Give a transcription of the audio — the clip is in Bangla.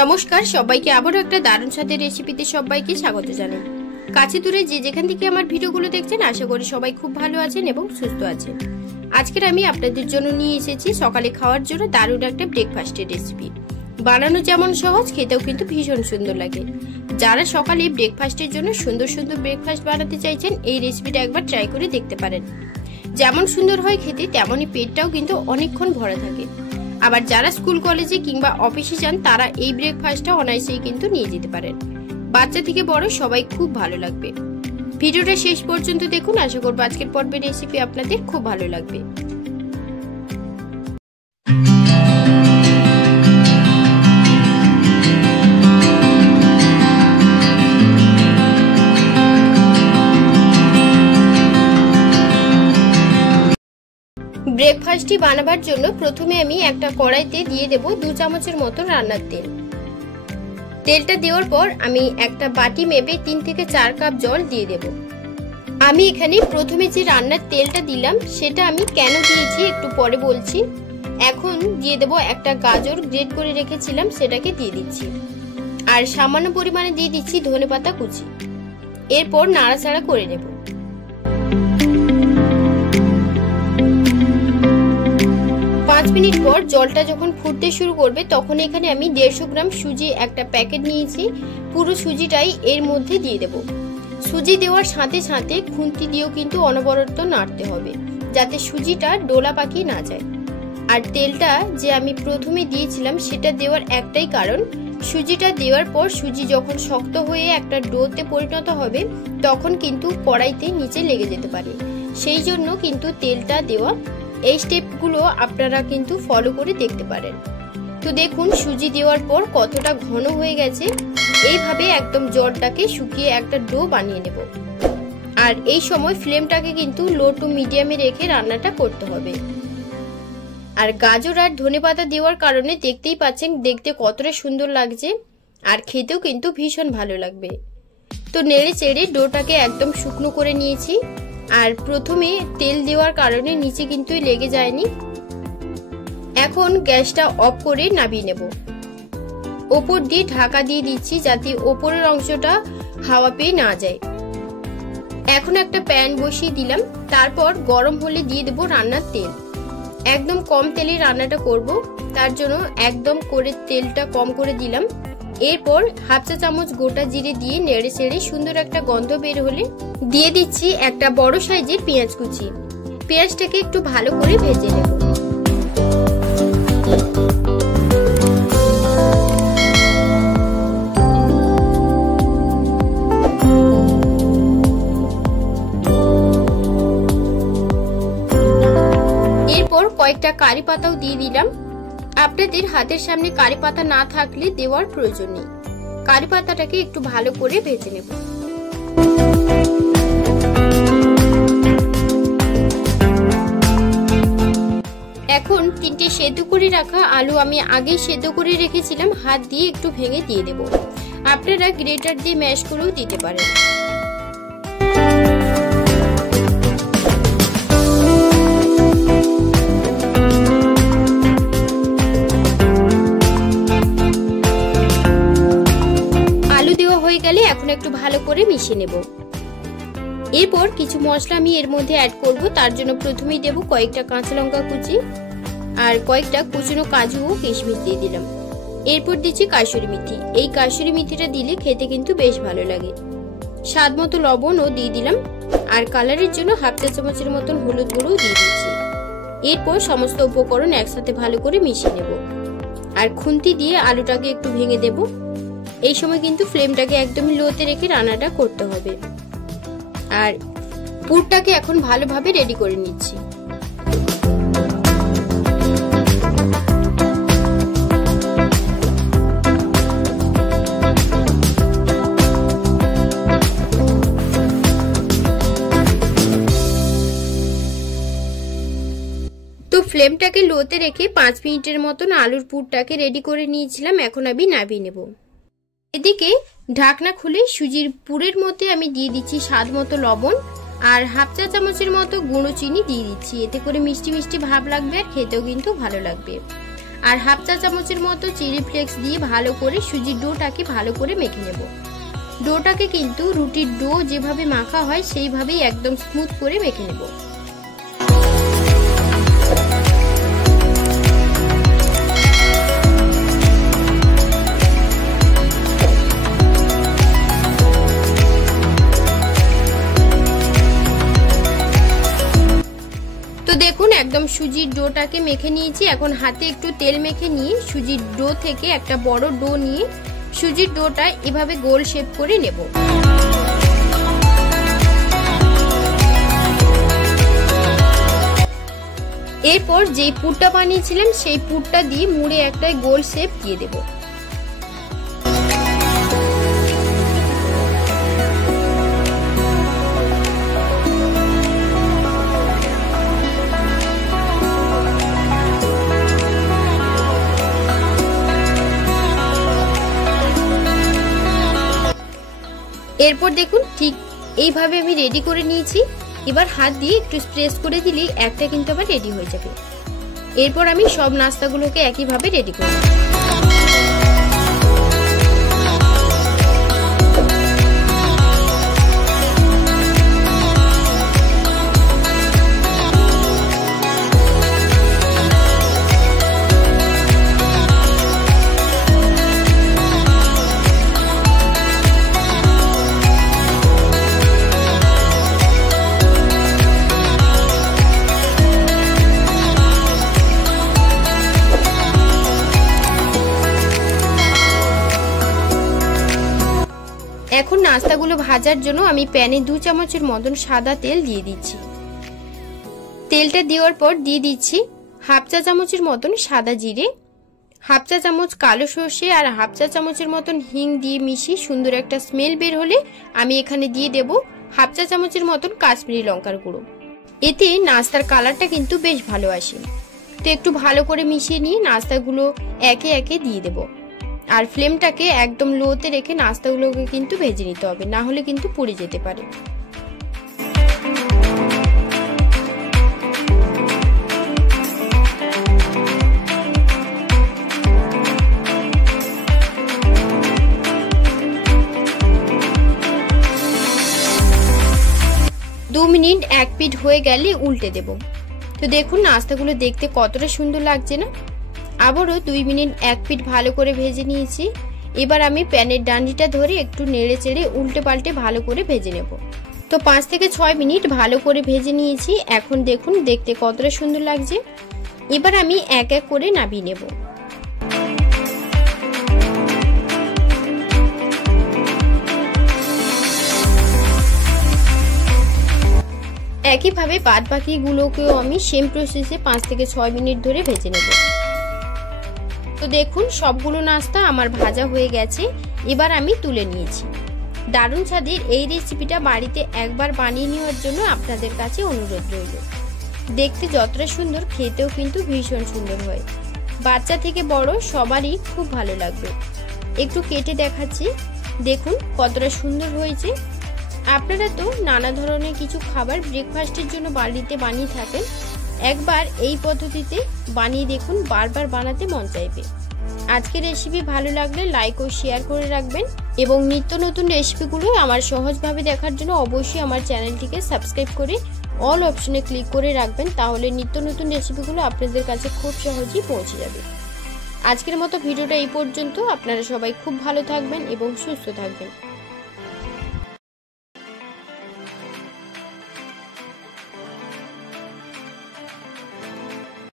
নমস্কার সবাইকে আবারও একটা দারুণ স্বাদের রেসিপিতে সবাইকে স্বাগত জানাই। কাছে দূরে যে যেখান থেকে আমার ভিডিওগুলো দেখছেন আশা করি সবাই খুব ভালো আছেন এবং সুস্থ আছেন। আজকের আমি আপনাদের জন্য নিয়ে এসেছি সকালে খাওয়ার জন্য দারুণ একটা ব্রেকফাস্টের রেসিপি। বানানো যেমন সহজ, খেতেও কিন্তু ভীষণ সুন্দর লাগে। যারা সকালে ব্রেকফাস্টের জন্য সুন্দর সুন্দর ব্রেকফাস্ট বানাতে চাইছেন এই রেসিপিটা একবার ট্রাই করে দেখতে পারেন। যেমন সুন্দর হয় খেতে, তেমনই পেটটাও কিন্তু অনেকক্ষণ ভরা থাকে। আবার যারা স্কুল কলেজে কিংবা অফিসে যান তারা এই ব্রেকফাস্টটা অনায়াসেই কিন্তু নিয়ে যেতে পারেন। বাচ্চা থেকে বড় সবাই খুব ভালো লাগবে। ভিডিওটা শেষ পর্যন্ত দেখুন, আশা করব আজকের পর্বের রেসিপি আপনাদের খুব ভালো লাগবে। ব্রেকফাস্টটি বানাবার জন্য প্রথমে আমি একটা কড়াইতে দিয়ে দেব 2 চামচের মতো রান্নার তেল। তেলটা দেওয়ার পর আমি একটা বাটি মেপে 3 থেকে 4 কাপ জল দিয়ে দেব। আমি এখানে প্রথমে যে রান্নার তেলটা দিলাম সেটা আমি কেন দিয়েছি একটু পরে বলছি। এখন দিয়ে দেব একটা গাজর গ্রেট করে রেখেছিলাম, সেটাকে দিয়ে দিচ্ছি। আর সামান্য পরিমাণে দিয়ে দিচ্ছি ধনেপাতা কুচি। এরপর নাড়াচাড়া করে নেব। মিনিট পর জলটা যখন ফুটতে শুরু করবে তখন এখানে আমি 150 গ্রাম সুজি একটা প্যাকেট নিয়েছি। পুরো সুজিটাই এর মধ্যে দিয়ে দেব। সুজি দেওয়ার সাথে সাথে খুন্তি দিয়েও কিন্তু অনবরত নাড়তে হবে যাতে সুজিটা ডোলা পাকিয়ে না যায়। আর তেলটা যে আমি প্রথমে দিয়েছিলাম সেটা দেওয়ার একটাই কারণ, সুজিটা দেওয়ার পর সুজি যখন শক্ত হয়ে একটা ডোতে পরিণত হবে তখন কিন্তু কড়াইতে নিচে লেগে যেতে পারে। সেই জন্য কিন্তু তেলটা দেওয়া। এই স্টেপগুলো আপনারা কিন্তু ফলো করে দেখতে পারেন। তো দেখুন সুজি দেওয়ার পর কতটা ঘন হয়ে গেছে। এইভাবে একদম জলটাকে শুকিয়ে একটা ডো বানিয়ে নেব। আর এই সময় ফ্লেমটাকে কিন্তু লো টু মিডিয়ামে রেখে রান্নাটা করতে হবে। আর গাজর আর ধনেপাতা দেওয়ার কারণে দেখতেই পাচ্ছেন দেখতে কতটা সুন্দর লাগছে, আর খেতেও কিন্তু ভীষণ ভালো লাগবে। তো নেড়ে চেড়ে ডোটাকে একদম শুকনো করে নিয়েছি। আর প্রথমে তেল দেওয়ার কারণে নিচে কিন্তু লেগে যায়নি। এখন গ্যাসটা অফ করে নামিয়ে নেব। ওপর দিয়ে ঢাকা দিয়ে দিচ্ছি যাতে ওপরের অংশটা হাওয়া পেয়ে না যায়। এখন একটা প্যান বসিয়ে দিলাম, তারপর গরম হলে দিয়ে দেব রান্নার তেল। একদম কম তেলে রান্নাটা করব, তার জন্য একদম করে তেলটা কম করে দিলাম। এরপর হাফ চা চামচ গোটা জিরে দিয়ে নেড়ে চেড়ে সুন্দর একটা গন্ধ বের হলে দিয়ে দিচ্ছি একটা বড় সাইজের পেঁয়াজ কুচি। পেঁয়াজটাকে একটু ভালো করে ভেজে নেব। এরপর কয়েকটা কারি পাতাও দিয়ে দিলাম। আপনাদের হাতের সামনে কারি পাতা না থাকলে দেওয়ার প্রয়োজন নেই। কারি পাতাটাকে একটু ভালো করে ভেজে নেব। এখন 3টে সেদ্ধ করে রাখা আলু আমি আগেই সেদ্ধ করে রেখেছিলাম, হাত দিয়ে একটু ভেঙে দিয়ে দেব। আপনারা গ্রেটার দিয়ে ম্যাশ করেও দিতে পারেন। এখন একটু ভালো করে মিশিয়ে নেব। এরপর কিছু মশলা আমি এর মধ্যে অ্যাড করব। তার জন্য প্রথমেই দেব কয়েকটা কাঁচা লঙ্কা কুচি আর কয়েকটা কুচনো কাজু ও কিশমিশ দিয়ে দিলাম। এরপর দিচ্ছি কাসুরি মেথি। এই কাসুরি মেথিটা দিলে খেতে কিন্তু বেশ ভালো লাগে। স্বাদ মতো লবণও দিয়ে দিলাম। আর কালারের জন্য হাফ চা চামচের মতন হলুদ গুঁড়ো দিয়ে দিচ্ছি। এরপর সমস্ত উপকরণ একসাথে ভালো করে মিশিয়ে নেব। আর খুন্তি দিয়ে আলুটাকে একটু ভেঙে দেব। এই সময় কিন্তু ফ্লেমটাকে একদমই লোতে রেখে রান্নাটা করতে হবে। আর পুরটাকে এখন ভালোভাবে রেডি করে নিচ্ছি। তো ফ্লেমটাকে লোতে রেখে 5 মিনিটের মতন আলুর পুরটাকে রেডি করে নিয়েছিলাম। এখন আমি নামিয়ে নেব। এদিকে ঢাকনা খুলে সুজির পুরের মধ্যে আমি দিয়ে দিচ্ছি স্বাদ মতো লবণ আর হাফ চা চামচের মতো গুঁড়ো চিনি দিয়ে দিচ্ছি। এতে করে মিষ্টি মিষ্টি ভাব লাগবে আর খেতেও কিন্তু ভালো লাগবে। আর হাফ চা চামচের মতো চিলি ফ্লেক্স দিয়ে ভালো করে সুজির ডোটাকে ভালো করে মেখে নেব। ডোটাকে কিন্তু রুটির ডো যেভাবে মাখা হয় সেইভাবেই একদম স্মুথ করে মেখে নেব। তো দেখুন একদম সুজির ডোটাকে মেখে নিয়েছি। এখন হাতে একটু তেল মেখে নিয়ে সুজির ডো থেকে একটা বড় ডো নিয়ে সুজির ডোটা এভাবে গোল শেপ করে নেব। এরপর যেই পুরটা বানিয়েছিলাম সেই পুরটা দিয়ে মুড়ে একটা গোল শেপ দিয়ে দেব। এরপর দেখুন ঠিক এইভাবে আমি রেডি করে নিয়েছি। এবার হাত দিয়ে একটু প্রেস করে দিলেই একটা কিন্তু আবার রেডি হয়ে যাবে। এরপর আমি সব নাস্তাগুলোকে একইভাবে রেডি করব। এখন নাস্তাগুলো ভাজার জন্য আমি প্যানে 2 চামচের মতন সাদা তেল দিয়ে দিচ্ছি। তেলটা দেওয়ার পর দিয়ে দিচ্ছি হাফ চা চামচের মতন সাদা জিরে, হাফ চা চামচ কালো সর্ষে আর হাফ চা চামচের মতন হিং দিয়ে মিশিয়ে সুন্দর একটা স্মেল বের হলে আমি এখানে দিয়ে দেব হাফ চা চামচের মতন কাশ্মীরি লঙ্কার গুঁড়ো। এতে নাস্তার কালারটা কিন্তু বেশ ভালো আসে। তো একটু ভালো করে মিশিয়ে নিয়ে নাস্তাগুলো একে একে দিয়ে দেব। আর ফ্লেমটাকে একদম লোতে রেখে নাস্তাগুলোকে কিন্তু ভেজে নিতে হবে, না হলে কিন্তু পুড়ে যেতে পারে। দু মিনিট এক পিঠ হয়ে গেলে উল্টে দেব। তো দেখুন নাস্তাগুলো দেখতে কতটা সুন্দর লাগছে না। আবারও 2 মিনিট এক পিঠ ভালো করে ভেজে নিয়েছি। এবার আমি প্যানের ডান্ডিটা ধরে একটু নেড়ে চেড়ে উল্টে পাল্টে ভালো করে ভেজে নেব। তো 5 থেকে 6 মিনিট ভালো করে ভেজে নিয়েছি। এখন দেখুন দেখতে কতটা সুন্দর লাগছে। এবার আমি এক এক করে নামিয়ে নেব। একইভাবে বাদ বাকিগুলোকেও আমি সেম প্রসেসে 5 থেকে 6 মিনিট ধরে ভেজে নেব। তো দেখুন সবগুলো নাস্তা আমার ভাজা হয়ে গেছে। এবার আমি তুলে নিয়েছি। দারুণ স্বাদের এই রেসিপিটা বাড়িতে একবার বানিয়ে নেওয়ার জন্য আপনাদের কাছে অনুরোধ রইল। দেখতে যতটা সুন্দর খেতেও কিন্তু ভীষণ সুন্দর হয়। বাচ্চা থেকে বড় সবারই খুব ভালো লাগবে। একটু কেটে দেখাচ্ছি, দেখুন কতটা সুন্দর হয়েছে। আপনারা তো নানা ধরনের কিছু খাবার ব্রেকফাস্টের জন্য বাড়িতে বানিয়ে থাকেন, একবার এই পদ্ধতিতে বানিয়ে দেখুন, বারবার বানাতে মন চাইবে। আজকের রেসিপি ভালো লাগলে লাইক ও শেয়ার করে রাখবেন এবং নিত্য নতুন রেসিপিগুলো আমার সহজভাবে দেখার জন্য অবশ্যই আমার চ্যানেলটিকে সাবস্ক্রাইব করে অল অপশনে ক্লিক করে রাখবেন। তাহলে নিত্য নতুন রেসিপিগুলো আপনাদের কাছে খুব সহজেই পৌঁছে যাবে। আজকের মতো ভিডিওটা এই পর্যন্ত। আপনারা সবাই খুব ভালো থাকবেন এবং সুস্থ থাকবেন।